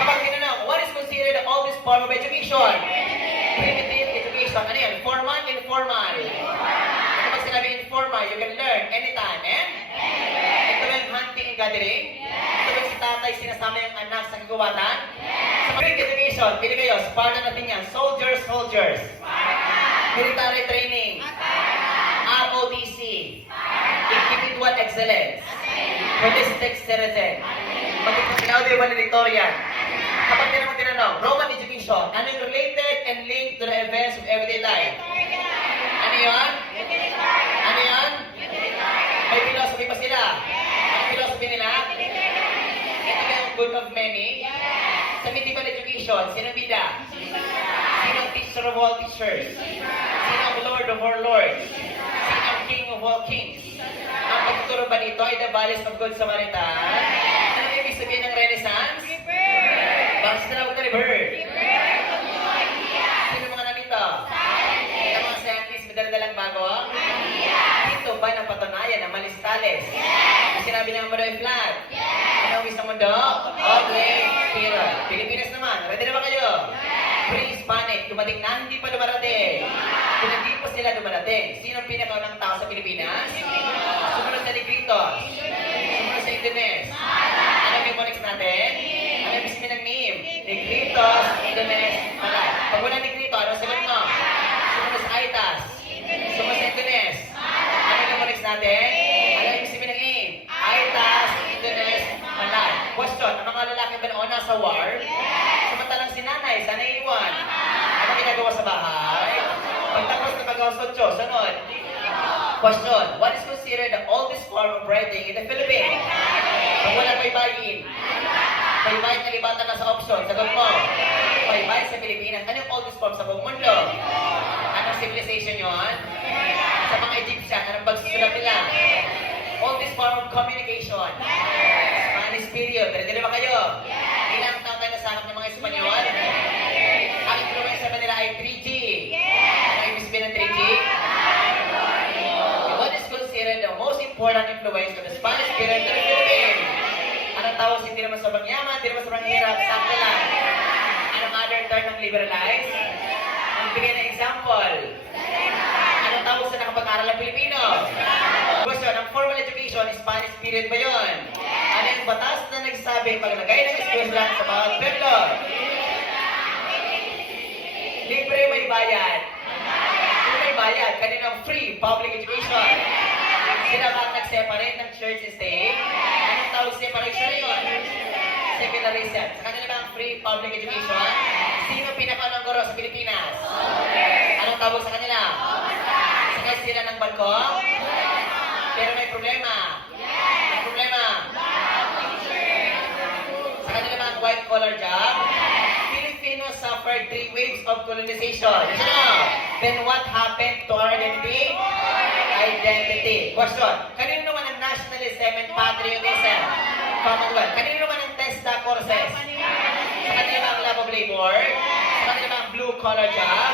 Kapag tinanong, what is considered the oldest form of education? Primitive education. Ano yan? Formal, informal. Kapag sinabi informal, you can learn anytime, eh? Ito ba yung hunting and gathering? Ito ba yung si tatay sinasama yung anak sa kagawatan? Sa Greek education, pili kayo, Spartan natin yan. Soldiers, soldiers. Military training. ROTC. Individual excellence. Holistic citizen. Pag-ikaw valedictorian. Kapag tinanong, Roman education, ano yung related and linked to the events of everyday life? Ano yun? Ano yun? May philosophy pa sila. Ang philosophy nila? Ito yung good of many. Sa medieval education, sino bida? Sino ang teacher of all teachers? Sino ang Lord of all lords? Sino ang King of all kings? Ang pagtuturo ba dito ay the values of Good Samaritan? Ano ibig sabihin ng Renaissance? Bakit sila huwag na bird? Sino mga nandito? Ang mga scientists, may daladalang bago? Ito ba ng patunayan ng Malistales? Sinabi ng mundo ay flat? Ano ang isang mundo? Okay, hero. Pilipinas naman, ready na ba kayo? Pre-Hispanic, dumating na, hindi pa dumarating. Kung hindi pa sila dumarating, sino ang pinakaunang tao sa Pilipinas? Sumunod sa Negritos. Sumunod sa Indones. Ano yung phonics natin? Ano yung bismi ng name? Negritos, Indones, Malay. Pag wala Negrito, ano ang sagot mo? Sumunod sa Aitas. Sumunod sa Indones. Ano yung phonics natin? Ano yung bismi ng name? Aitas, Indones, Malay. Question, ang mga lalaki ba noon nasa war? Samantalang si nanay, sana iwan. Ano ginagawa sa bahay? Pagtapos na pag-ausotso, sunod. Question, what is considered the oldest form of writing in the Philippines? Pag wala baybayin. Baybayin na libatan na sa option. Sagot mo. Baybayin sa Pilipinas. Ano yung oldest form sa buong mundo? Anong civilization yun? Sa mga Egyptian, anong pagsusulat nila? Oldest form of communication. Spanish period. Ready ba kayo? Ilang taon tayo nasakap ng mga Espanyol? Ang influence naman nila ay 3G. Ano ibig sabihin ng 3G? What is considered the most important influence of the Spanish period to the Philippines? Anong tawag hindi naman sobrang yaman, hindi naman sobrang hirap, sakto lang. Anong other term ng liberalize? Ang bigay ng example. Anong tawag sa nakapag-aral ng Pilipino? Question, ang formal education, Spanish period ba yun? Ano yung batas na nagsabi paglagay ng eskwelahan sa bawat pueblo? Libre may bayad. Kung may bayad, kaninang free public education. Sila ba ang nag-separate ng church and state? Anong tawag separation yun? Secularism. Sa kanila ba ang free public education? Sino pinakaunang guro sa Pilipinas? Anong tawag sa kanila? Sakay sila ng barko? Pero may problema. May problema. Sa kanila ba ang white-collar job? Filipinos suffered 3 waves of colonization. Then what happened to our identity? Identity. Question. Kanino naman ang nationalism and patriotism? Commonwealth. Kanino naman ang TESDA courses? Sa kanila ba ang love of labor? Sa kanila ba ang blue-collar job?